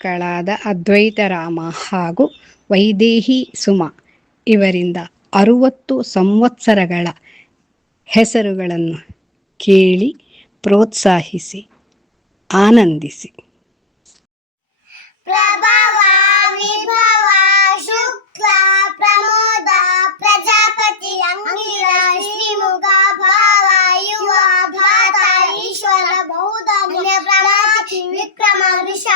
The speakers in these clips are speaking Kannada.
ಮಕ್ಕಳಾದ ಅದ್ವೈತರಾಮ ಹಾಗೂ ವೈದೇಹಿ ಸುಮ ಇವರಿಂದ 60 ಸಂವತ್ಸರಗಳ ಹೆಸರುಗಳನ್ನು ಕೇಳಿ ಪ್ರೋತ್ಸಾಹಿಸಿ ಆನಂದಿಸಿ. ಪ್ರಭವ ವಿಭವ ಶುಕ್ಲ ಪ್ರಮೋದ ಪ್ರಜಾಪತಿ ಅಂಗಿರ ಶ್ರೀಮುಖ ಭಾವ ಯುವ ಧಾತ ಈಶ್ವರ ಬಹುಧ ಪ್ರಮಾತಿ ವಿಕ್ರಮ ವೃಷ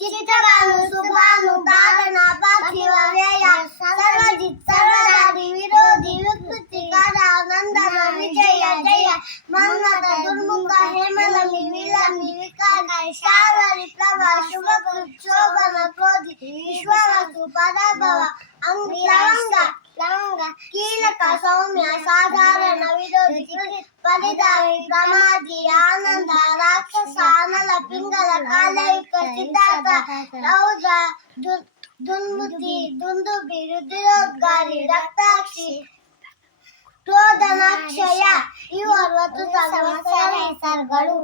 ಚಿತ್ರಭಾನು ಸುಭಾನು ಧಾರಣ ಪಾರ್ಥಿವ ವ್ಯಯ ಸರ್ವಜಿತ್ ಸರ್ವದಾರಿ ವಿರೋಧಿ ವಿಕೃತಿ ಕರ ನಂದನ ವಿಜಯ ಜಯ ಮನ್ಮಥ ದುರ್ಮುಖ ಹೇಮಲಂಬಿ ವಿಲಂಬಿ ವಿಕಾರ ಶಾವರಿ ಪ್ರಭಾ ಶುಭ ಶೋಭನ ಕ್ರೋಧಿ ವಿಶ್ವವಸ್ತು ಪರಭವ ಅಂಗಿ ಲವಂಗ ಕೀಲಕ ಸೌಮ್ಯ ಸಾಧಾರಣ ವಿರೋಧಿ ಪರಿಧಾರಿ ಪ್ರಮಾದಿ ಆನಂದ ರಾಕ್ಷಸ ಅನಲ ಪಿಂಗಲ ಕಾಲಯುಕ್ತ ಸಿದ್ಧಾರ್ಥ ರೌದ್ರ ದುನ್ಮುತಿ ದುಂದುಬಿ ರುದಿರೋದ್ಗಾರಿ ರಕ್ತಾಕ್ಷಿ ಕ್ರೋಧನಾಕ್ಷಯ ಇವು 60 ಸಂವತ್ಸರ ಹೆಸರುಗಳು.